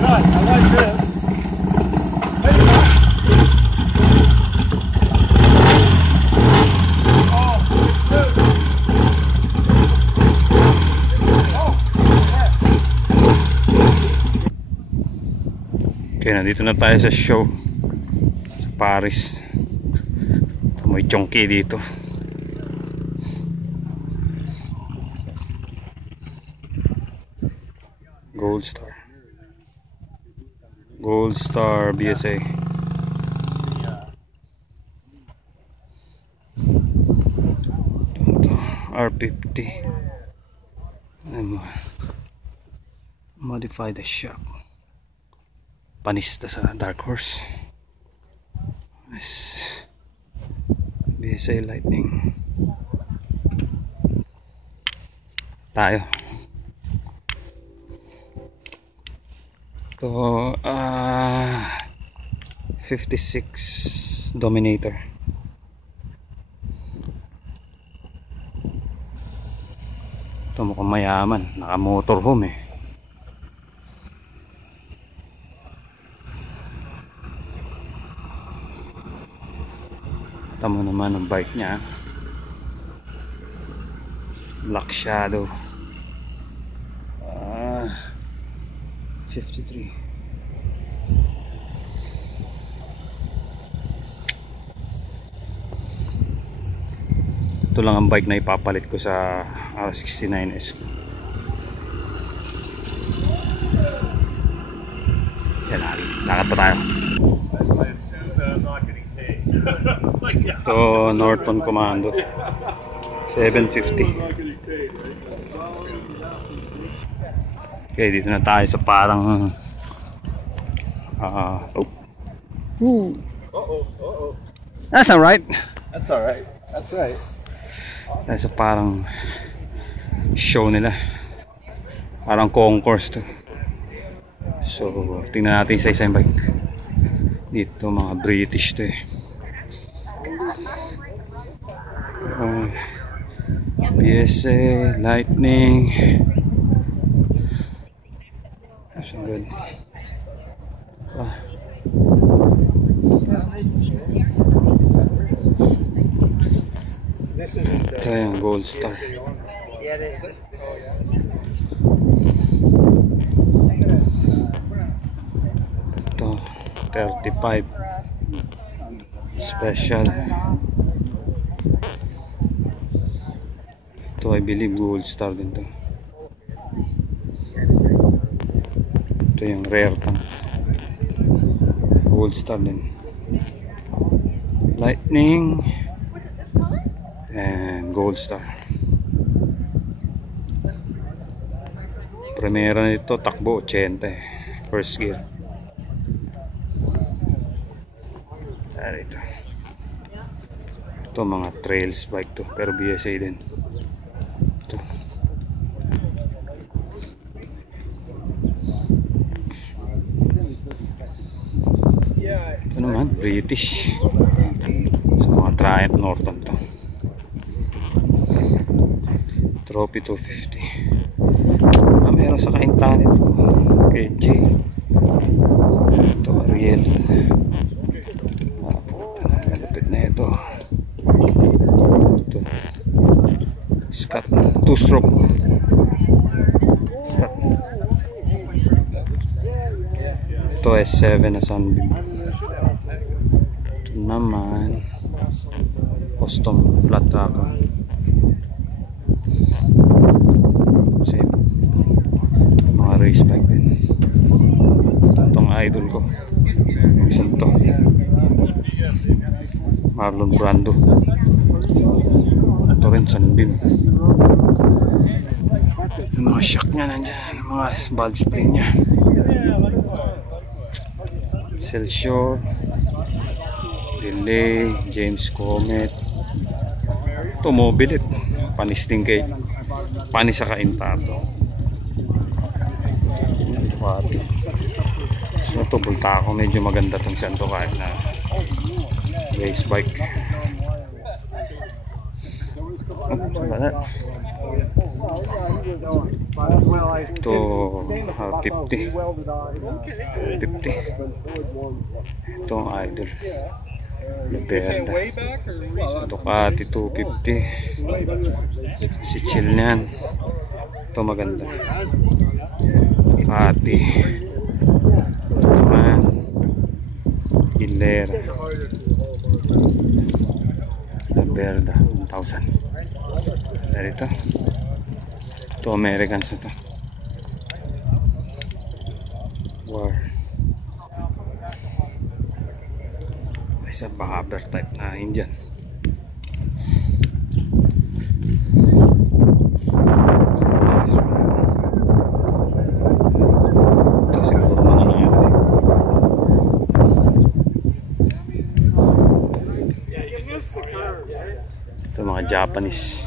right. I like this. There you go. Oh, good. Oh, yeah. Okay, nandito na tayo sa show sa Paris. May chonky dito. Gold Star BSA. R50. Modify the shock. Panista sa Dark Horse. BSA Lightning. Tayo. So 56 Dominator. Ito mukhang mayaman, naka motorhome eh. Tama naman ang bike niya. Black Shadow 53. Ito lang ang bike na ipapalit ko sa R69S. Yan, lakad pa tayo. Ito Norton Commando 750. Okay, dito na tayo sa parang That's not right. That's all right. That's right. Tayo sa parang show nila. Parang concourse to. So, tingnan natin sa isang bike. Dito mga British to eh. PSA, Lightning. So good. Ito yung Gold Star. Ito 35 Special. Ito I believe Gold Star din to. Ito yung rare tank. Gold Star din. Lightning and Gold Star. Primera nito takbo 80 first gear. Ito mga trails bike to pero BSA din. Ito naman British sa mga Triumph Norton to. Trophy 250. Meron sa kaintahan ito KJ. Ito Ariel. Malapit na ito. Ito Scott 2-stroke Scott. Ito S7 na Sunbeam. Ito naman custom flat tracker. Same mga race bike din. Itong idol ko yung isang to Marlon Brando. Ito rin Sunbeam. Yung mga shock nya nandyan, mga valve spring nya. Celsior, Delay, James Comet. Ito Mobilet, panis din kay panis sa kaintato. So ito bulta ako, medyo maganda tong santo kahit na race bike. Wala. Ito 50. 50. Ito ang idol. Liberda. Ducati 250. Si chill niyan. Ito maganda. Ducati. Ito naman. Hilera. Liberda 1,000. Dari ito. Ito Americans na ito. War. Isa Bahaber type na Indian. Ito siguro mga ito mga Japanese.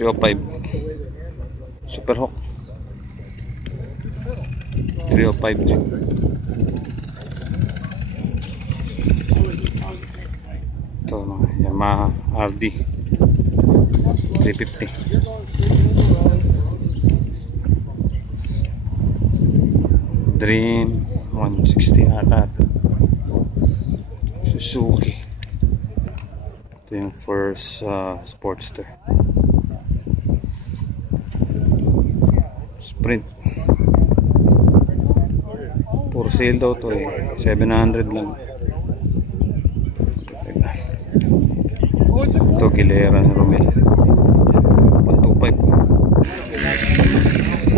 305 Superhawk 305 Jeep. Ito mga Yamaha RD 350. Dream 160 ata. Suzuki. Ito yung first Sportster. Sprint. For sale daw to eh. 700 lang. Ito Gilera ni Romel 125.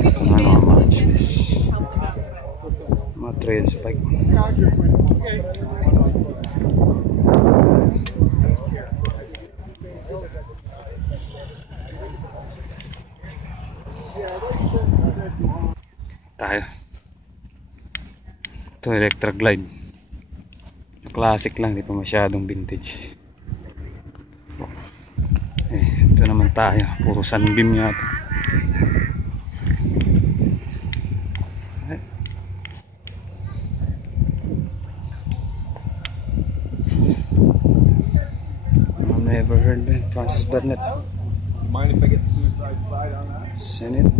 Ito nga mga matchless. Mga trail spike. Tayo. Ito Electra Glide. Classic lang, di pa masyadong vintage. Ito naman tayo, puro Sunbeam yata. Never heard of Francis Burnett. Mind if I get the suicide side on that? Senate.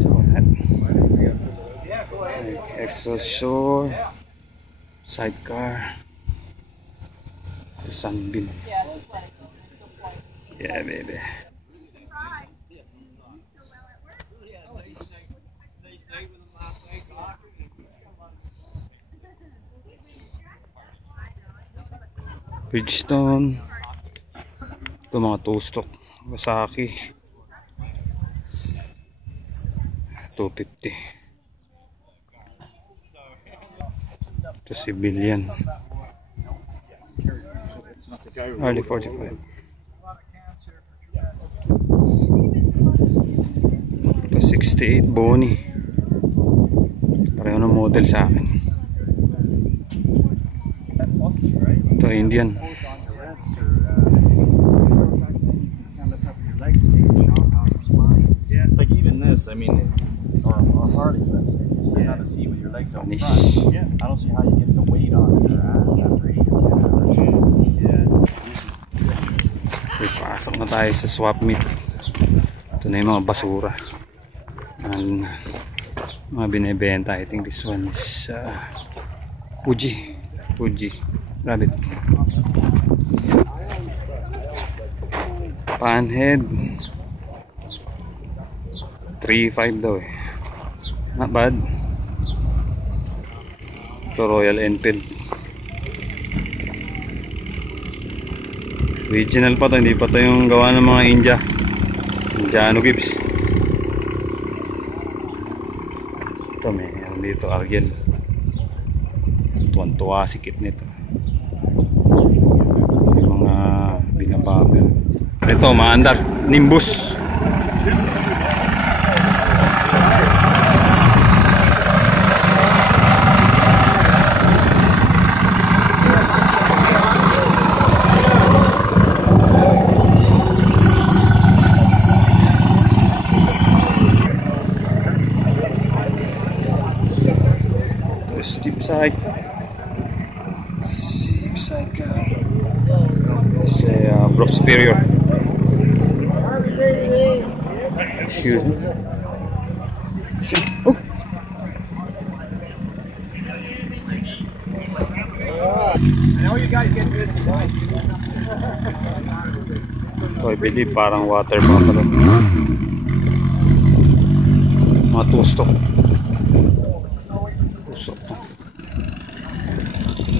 So that. Yeah, go ahead. Excelsior. Sidecar. Sunbeam. Yeah, baby. Bridgestone. Ito mga two-stroke Kawasaki 250. Ito civilian early 45. Ito 68 Boni, pareho ng model sa akin. Ito Indian. Like even this, I mean, or Harleys, that's you're sitting on the seat with your legs out front. Yeah, I don't see how you get the weight on your ass after 8 or 10 hours. Okay, pasok na tayo sa swap meet. Ito na yung mga basura and mga binibenta. I think this one is Fuji rabbit. Panhead 3.5 daw eh. Not bad. Ito Royal Enfield. Original pa to, hindi pa to yung gawa ng mga Indiano Gibbs. Ito may dito Argel. Tuwan-tuwa sikit nito. Yung mga binabagal. Ito maandar Nimbus. Jeep side ka. It's a Brooks Superior. Excuse me. Oh. I believe parang water buffalo. Mga tustok. Tustok to.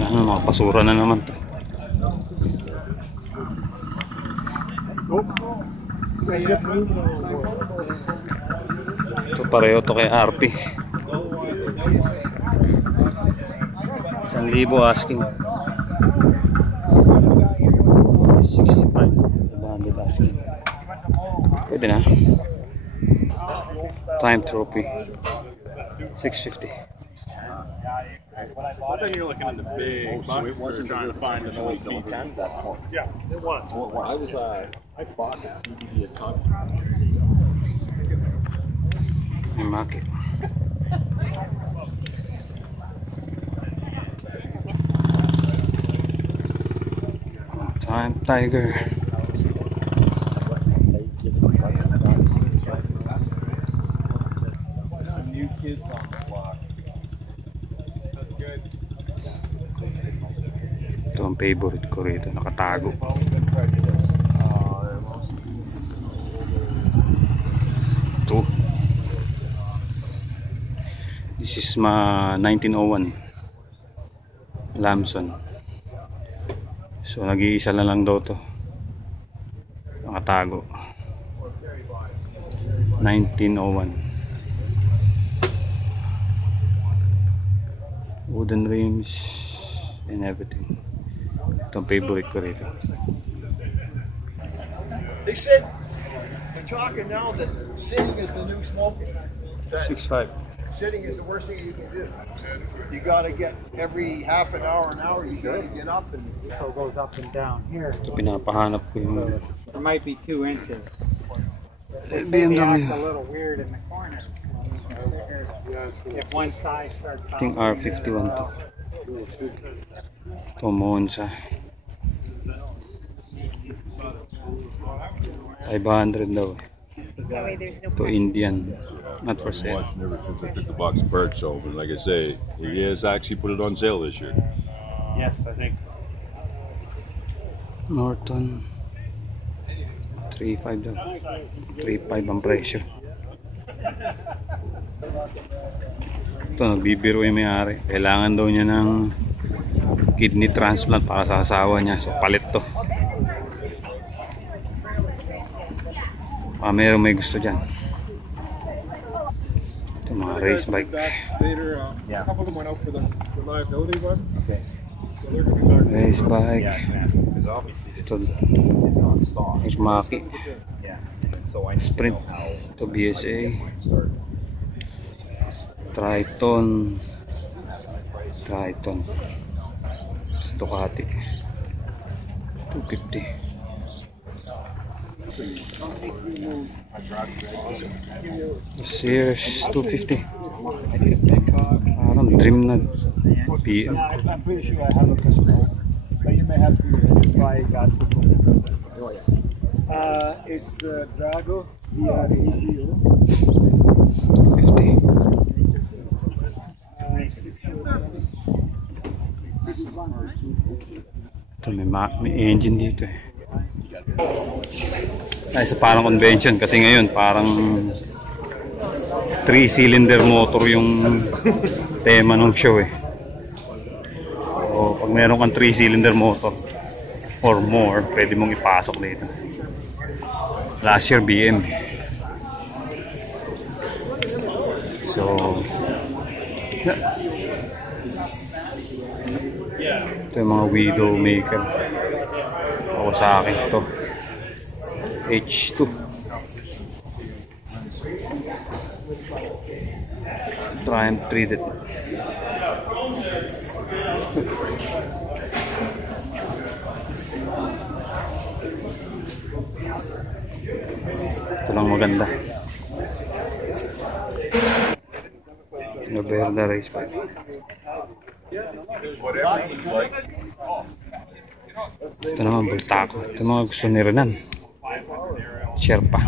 Mga basura na naman to. Ito pareho to kay RP. 1,000 asking. 65. 100 asking. Pwede na. Time trophy. 650. I thought you were looking at the big bucks. We were trying to find an old P10 at that point. Yeah, it was. I bought that DVD a ton. May market. Time Tiger. Some new kids on the block. That's good. Ito ang favorite ko rito. Nakatago. Ito. This is 1901 Lamson. So nag-iisa na lang daw to. Nakatago. 1901. Wooden rims and everything. Ito ang favorite ko rito. They said they're talking now that sitting is the new smoking. 6.5. Sitting is the worst thing you can do. You got to get every half an hour, you got to get up and. So it goes up and down here. Ito pinapahanap ko yung There might be 2 inches. They say they BMW. act a little weird in the corner. If one side starts I think R51 to. Ito Monza. 500 daw. That way there's no Ito Indian. Not for sale. Watching ever since I took the box of birds over. Like I say, he has actually put it on sale this year. Yes, I think. Norton 3.5 daw. 3.5 ang presyo. Ito nagbibiro yung may-ari. Kailangan daw niya ng kidney transplant para sa asawa niya. So palit to. Meron may gusto dyan. Ito mga race bike. Later, a couple of them went out for the reliability one. Okay. So they're going to be back. Race bike. Because obviously Ito it's on stock. Maki. Yeah. So I need Sprint. to know how Ito BSA. start. Triton. Triton. Sa Ducati. 250. Sears 250. Parang dream na PM. I'm pretty sure I have a customer, but you may have to buy gas for it's Drago, DRAGO. 250. Ito may engine dito eh. Ay, sa parang convention kasi ngayon parang 3-cylinder motor yung tema ng show eh. So pag meron kang 3-cylinder motor or more, pwede mong ipasok dito. Last year BM. So ito yung mga Widowmaker. Ako sa akin ito H2 Triumph 3D. Ito lang maganda. Noberda race bike. Ito naman Bultaco. Ito mga gusto ni Renan. Sherpa.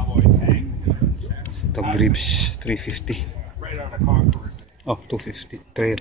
Stag ribs 350. Oh, 250 trail.